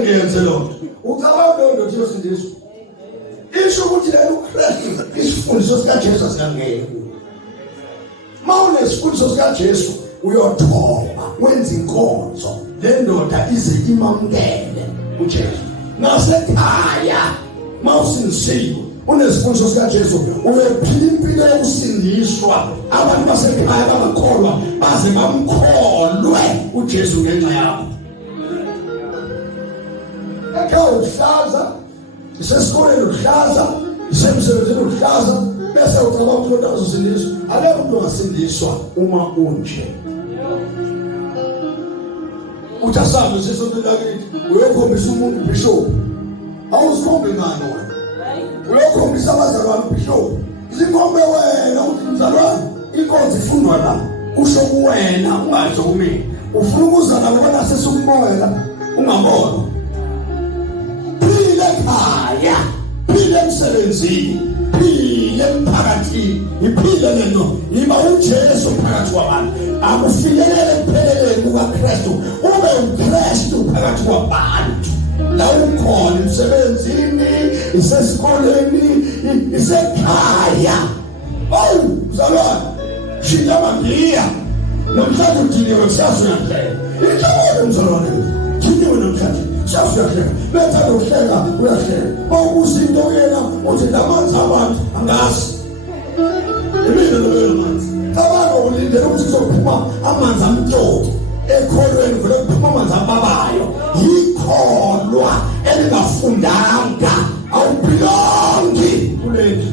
Ngiyenze lento. Ucabanga leyo nto yosindiswa. Isho ukuthi la uKristu isifundiso sikaJesu asikangeni. Mawunesifundisho sikaJesu uyothoba wenza inkonzo le ndoda ize imamukele uJesu. Nasekhaya mawusinisiwe unesifundisho sikaJesu uyephila impilo yokusindiswa. Abantu basekhaya babakholwa baze bamkholwe uJesu ngenxa yakho. Ekhaya uhlaza, isesikoleni uhlaza, isemsebenzini uhlaza, bese ucabanga ukuthi uzosindiswa. Akekho umuntu ongasindiswa uma unje. Uthasabe sesonto lakithi uyokhombisa umuntu bishop. Awusikhombe ngani wena? Uyokhombisa abazalwane bishop. Izinkombe wena uthi mzalwane inkonzo ifundwa la. Usho kuwena ungathi kumina. Ufuna ukuzana wena sesukubona ungabona. Phile ekhaya, phile emsebenzini, phile emphakathini, iphile lento iba uJesu phakathi kwabantu. Akufikelele kupheleleni kukaKristu, ube uKristu phakathi kwabantu. La ukhona emsebenzini, isesikoleni, isekhaya. Oh, mzalwane, shindaba ngiya. Namhlanje udiniwe kusasa uyahleka. Inhloko mzalwane, udiniwe namhlanje. Siyafika bethanda ukuhleka uyahleka mawukuzinto kuyena uthi lamanzi abantu angazi imina leyo manzi abantu ulindele ukuthi kuzophuma amanzi amtoti ekholweni vele kuphuma amanzi ababayo yikholwa elingafundanga awuphilongi kuleli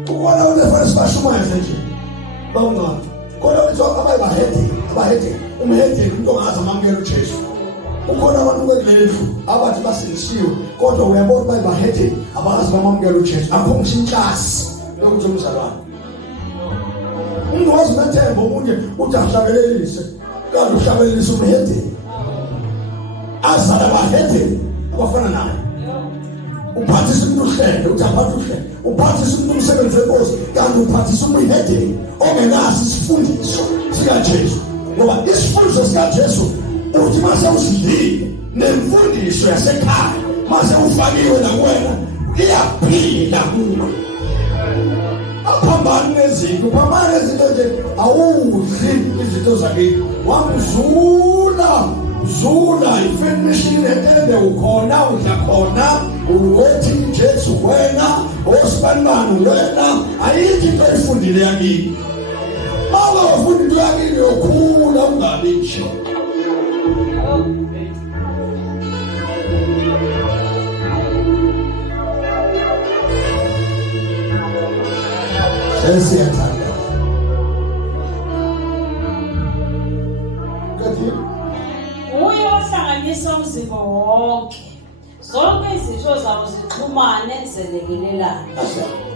ukubona ulefana sibashumayeze nje bawungani kodwa ukuthi abahede umhedeni umuntu ongazi amamukela uJesu. Ukhona abantu kulendlu abathi basindisiwe kodwa uyabona bayibahede abazi bamamukela uJesu. Akho ngishintsasi ukuthi umzalwane. Umuntu wazi methemba umunye uthi ahlabelelise kanti uhlabelelise umhedeni. Azala abahede abafana naye. Uphathisa umuntu uhlele uthi aphathe uhlele. Uphathisa umuntu umsebenzi wenkosi kanti uphathisa umhedeni ongenazi isifundiso sikaJesu. Ngoba isifundiso sikaJesu uthi mase usidlile nemfundiso yasekhaya mase ufakiwe nakuwena iyaphila kuwe. Aphambane nezinto, phambane nezinto nje awudli izinto zakini. Zula ifinition etende ukhona udla khona uwethi Jesu wena osibanibani wena ayikho into efundile yakini. Mama ufunda into yakini yokhula ungabi nje. Sesiyathanda. Uye ohlanganisa umzimba wonke. Zonke izitho zawo zixhumane zelekelelana.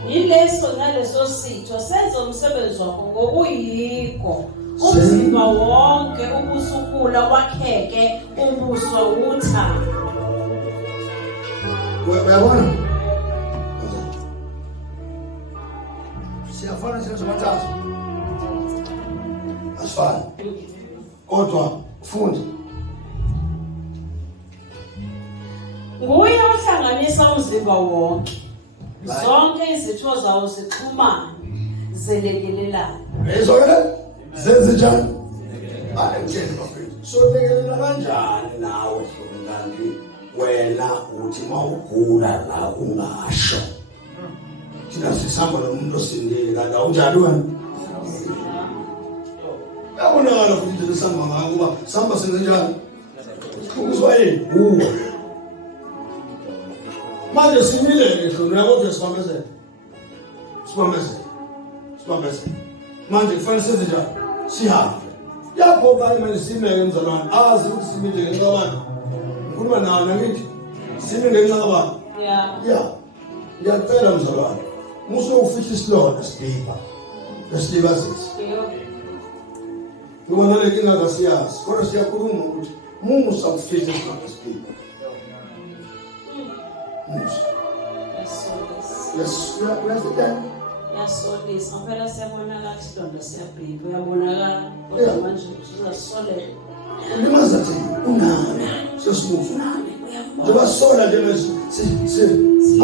Yileso naleso sitho senza umsebenzi wakho ngokuyikho. Umzimba wonke ubusukula wakheke ubuswa uthando. Uyabona? Siyafana senzomathathu. Asifani. Kodwa fundi. Nguye ohlanganisa umzimba wonke. Zonke izitho zawo zixhumane zelekelelana. Ezokela? Zenze njani? Ayitshela bafethu. So lekelela kanjani nawe hlomnandi wena uthi mawugula la ungasho. Thina sisamba nomuntu osindile kanti awunjani wena? Yabonakala futhi lesamba ngako kuba samba senze njani? Ukuzwa yini? Manje simile ngisho uyabona sibambezela. Manje kufanele senze njani? Sihambe. Yapho kanye manje simeke mzalwane. Azi ukuthi siminde ngenxa yabantu. Ngikhuluma nawe nakithi. Siminde ngenxa yabantu. Yeah. Ngiyacela mzalwane. Musu ufitha isilonda sidiba. Esidiba sithi. Ngibona le kinga kasiyazi. Kodwa siyakhuluma ukuthi musa ufitha isilonda sidiba. Musa. Yes, uyafika. Yasolisa ngempela siyabonakala isilonda siyabhibha uyabonakala kodwa manje uzasolela ulimaza thini unani sesibuzo unani njengoba sola nje manje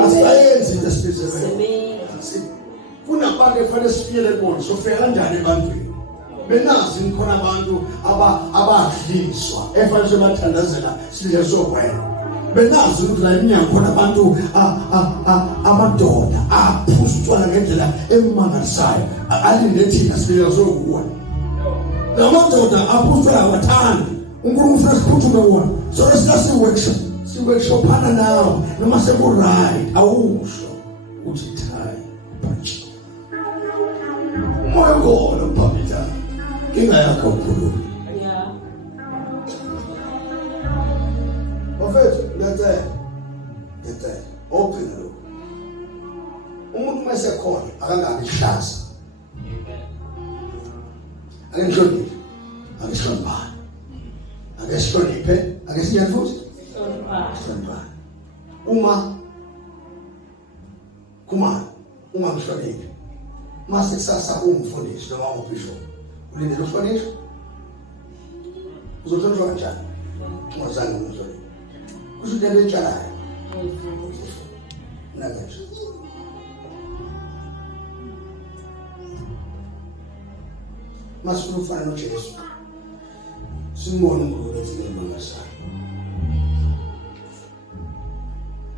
asayenzi lesiphithi kunabantu efanele sifiyele bona sofika kanjani ebantwini benazi nikhona abantu abadliswa efanele bathandazela sidle sokwena benazi ukuthi la iminyaka khona abantu amadoda aphuza utshwala ngendlela emangalisayo alinde thina sifike sokuwa namadoda aphuza utshwala wathanda uNkulunkulu ufuna siphuthume wona so si-workshop phana nawe noma seku-right awusho uthi thai punch umoya ngona uphapita ngingayakha ukhuluma Professor, ngiyacela open lo. Umuntu mase khona akangabi hlasa. Akenhloniphe. Akehlonipha. Akehloniphe, akesinyani futhi? Hlonipha. Uma ngihloniphe. Mase kusasa umfundisi noma ubishop. Ulindele ukuhlonipha? Uzohlonipha kanjani? Ungazange umhloniphe. Kusudela etshalayo. Nakanje. Masifuna ufana noJesu. Simbone uNkulunkulu ethi ngemangasana.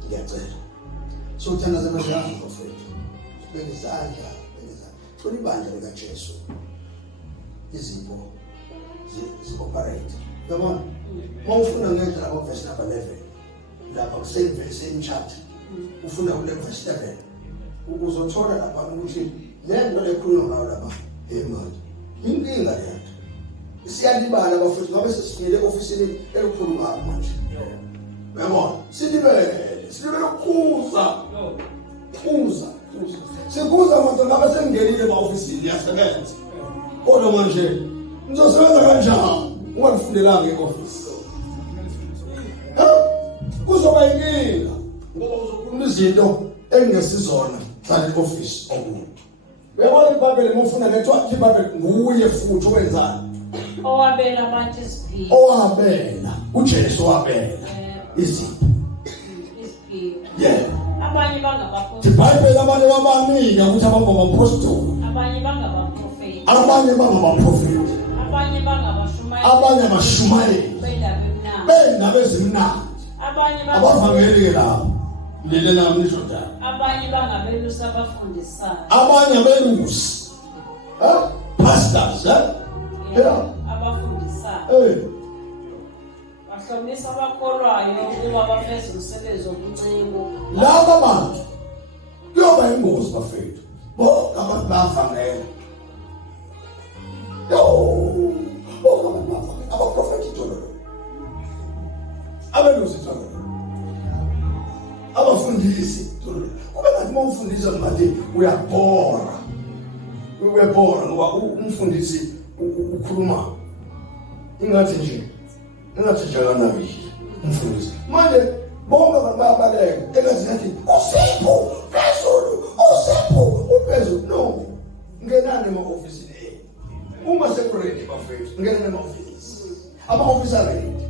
Ngiyacela. Sothanda zamazana mfowethu. Bengizandla. Thula ibandla likaJesu. Izipho zi-operate. Yabona? Mawufuna ngendlela verse number 11. Lapha same chapter. Ufuna kule verse 11. Uzothola lapha ukuthi le nto lekhulunywa ngayo lapha emanje. Inkinga leyo. Siyalibala bafethu ngabe sesifikele ofisini elikhuluma manje. Yabona? Silibele ukukhuza. Sikuza manje ngabe sengingenile ema-ofisini yasebenza. Kodwa manje nizosebenza kanjani? Ungafundelanga e-office. Kuzoba inkinga ngoba uzokhuluma izinto engesizona hlala e-office okude. Uyabona iBhayibheli mufuna lethiwa iBhayibheli nguye futhi wenzani? Owabela abantu isiphiwo. Owabela uJesu wabela izipho. Yeah. Abanye bangabapostoli. iBhayibheli abanye babanika ukuthi abangabapostoli. Abanye bangabaprofeti. Abanye bangabaprofeti. Abanye abashumayeli. Bendaba ezimnandi. Abavangeli labo. Lele nami nisho njalo. Abanye bangabelusi abafundisayo. Abanye abelusi. Pastors, Yeah. Abafundisayo. Bahlomisa abakholwayo ukuba bafeze umsebenzi wobuciko. Laba bantu kuyoba ingozi bafethu. Bonke abantu bavangela. Abaprofeti tololo. Abelusi tololo. Abafundisi tololo. Kube ngathi mawufundisa manje uyabhora. Uyabhora ngoba umfundisi ukhuluma ingathi nje kanabili umfundisi. Manje bonke abantu bayabaleka engathi ngathi usipho phezulu uphezulu. No. Ngenani ema-ofisini uma sekuredi bafethu ngene ema-ofisi ama-ofisi aredi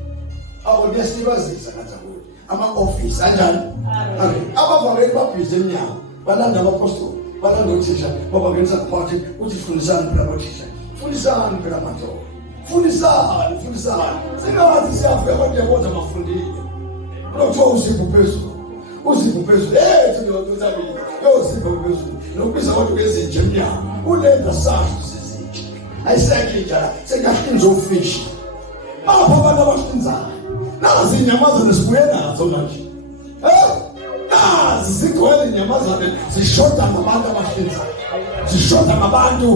niyasibazisa ngathi akuthi ama-ofisi anjani abavangeli babhizi emnyango balanda abapostoli balanda othisha babangenisa phakathi uthi fundisani phela abothisha fundisani phela amadoda fundisani singathi siyafika abantu yabona bafundile lokuthiwa uzipho phezulu ethi ngiyotutabili yozipho phezulu nokubiza abantu ngezinje emnyango ulenza sazi ayiseke njalo sekahlinza ufishi apha abantu abahlinzayo nazi inyamazana sibuye nazo manje nazi zigcwele inyamazane zishoda ngabantu abahlinzayo, zishoda ngabantu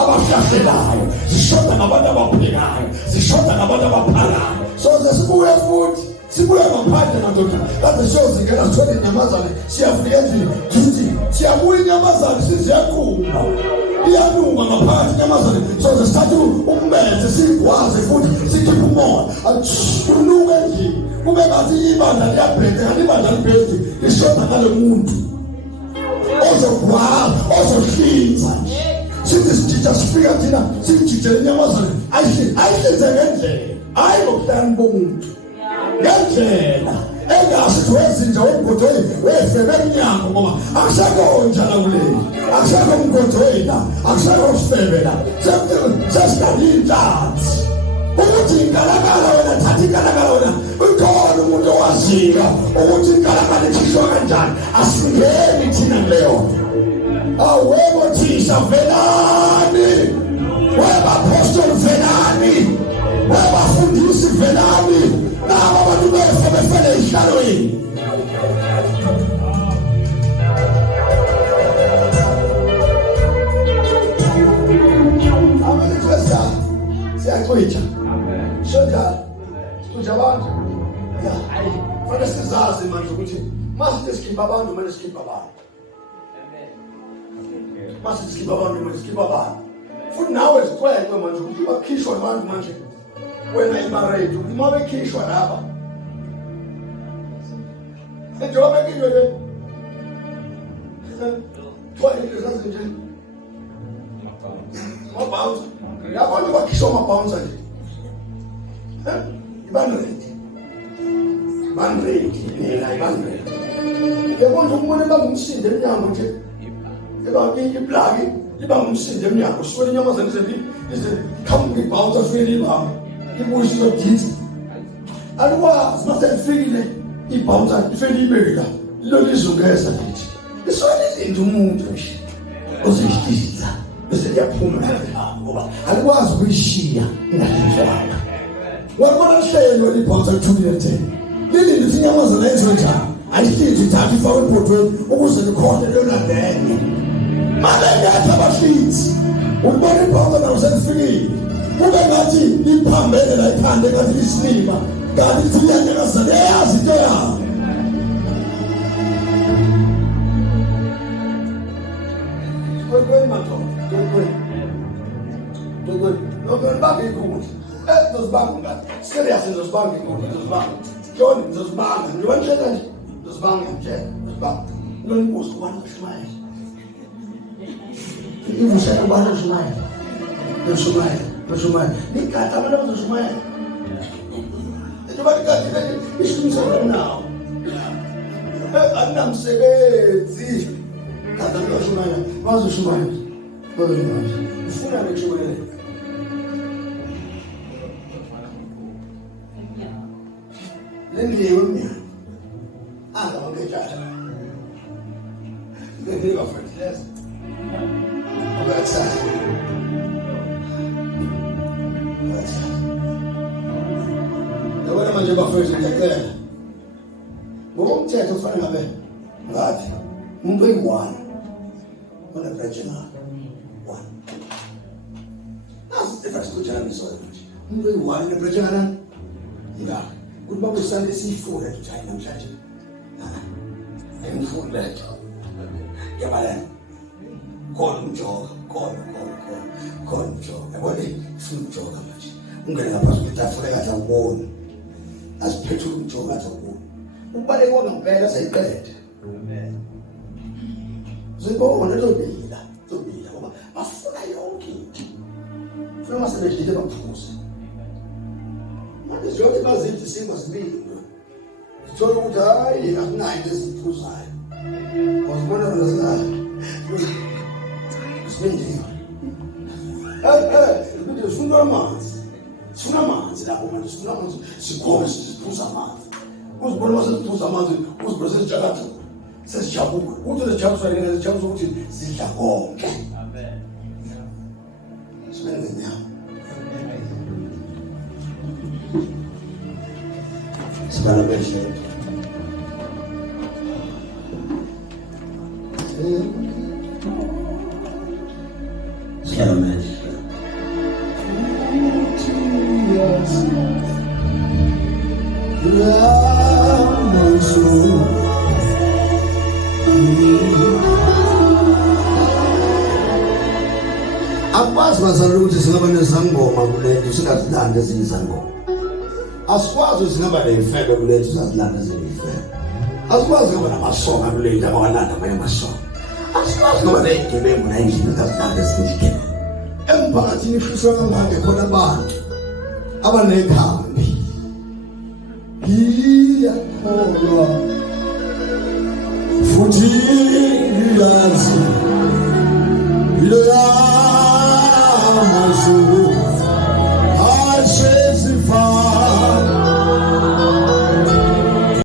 abahlahlelayo, zishoda ngabantu abaphekayo, zishoda ngabantu abaphalayo. So sibuye futhi sibuye ngaphandle madoda kade siyozingena sithole inyamazane siyafika endlini sithi siyabuya inyamazane siziyaqhuma iyanunga ngaphandle inyamazane so sithatha umbethe sigwaze futhi sikhiphe umoya unuka endlini kube ngathi ibandla liyabhede kanti ibandla libhede lishoda ngale muntu ozogwala ozohlinza sithi sijija sifika thina sijijele inyamazane ayihlinze ngendlela hayi ngokuhlani bomuntu ngendlela engasithi wezinja womgodweni wefebe emnyango ngoba akusekho njalo kuleli akusekho umgodweni la akusekho sifebe la sesidala inhlanzi ukuthi inkalakala wena thatha inkalakala wena ukhona umuntu owaziyo ukuthi inkalakala ikhishwa kanjani asingeni thina kuleyo awebothisha velani webapostoli velani webafundisi velani nabo abantu befa befele ey'hlalweni. Siyacwitha shodlala sicwitha abantu fanele sizazi manje ukuthi masithi sikhipha abantu manje sikhipha abantu masithi sikhipha abantu manje sikhipha abantu futhi nawe sicwecwe manje ukuthi bakhishwa abantu manje wena imaredi ukuthi uma bekhishwa lapha njengoba bekhishwe le kuthiwa into zazinje mabhaunsa yabona bakhishwa amabhaunsa nje ibanredi nina ibanredi yabona ukubona bangumsindo emnyango nje iblaki liba ngumsindo emnyango sifuna inyamazane ize iqhamuke ibhaunsa fike libambe ibuye izoditha alikwazi maselifikile ibhaunsa ifike libeka lilo lizungeza lithi isona izinto umuntu nje ozishisa bese liyaphuma ngoba alikwazi ukuyishiya ingahlelwanga wabona lihlelo libhaunsa lithulile litheni lilinde ukuthi inyamazane yenziwe njani ayihlinze ithatha ifakwe ebhodweni ukuze likhonde leyona lenye malengekho abahlinzi ukubona ibhaunsa nawo selifikile kube ngathi liphambene la ikhande ngathi lisilima kanti lithi liyanyakazana eyazi into yayo kweni madoda kweni nokubanga ikudla zozibanga ngathi serious zozibanga ikudla zozibanga John zozibanga njengoba nishela nje zozibanga nje zozibanga nonimbuzo kubani kushumayela ivushela kubani kushumayela nikata abantu abazoshumayela njengoba nikati ishumisana nawo anamsebenzi kata kushumayela bazoshumayela ufuna bekushumayela lendiwe mina angabangejala lendiwe fertilizer ugatsala yabona manje bafethu ngiyacela ngokomthetho kufanele ngabe ngathi umuntu oyi-1 one-regional 1 nasi efasikutshananiso nje umuntu oyi-1 one-regional yingakho ukuthi babusane siyifunda tuthani namhlanje engifunda letho yabalana khona umjoga khona umjoga yabona ifuna umjoga manje ungene ngaphansi kwetafula kahle awuboni asiphethule umjoga kahle awuboni ubaleke kwangempela sayiqeda zibona zobila ngoba bafuna yonke into funa masebedlile baphuze manje zonke bazithi singazibindi sithola ukuthi hayi akunayo into eziphuzayo ngozibona bona zinayo sibindiwe sifuna amanzi lapho manje sifuna amanzi sikhona siphuza amanzi uzibona masiphuza amanzi uzibona sesijakathuka sesijabuka ukuthi lesijabuswa yena lesijabuswa ukuthi sidla konke amen sibenze nyama sibana beshe Asibazali ukuthi singaba nezangoma kulethu singazilanda ezinye izangoma. Asikwazi singaba neyifebe kulethu singazilanda ezinye izifebe. Asikwazi ukuba namasonga kulethu abawalanda amanye amasonga. Asikwazi ukuba neyigebengu nayindlela singazilanda ezinye izigebengu. Emphakathini ifiswa kangaka khona abantu abanekhambi. Ngiyakholwa futhi ngiyazi lo yamazulu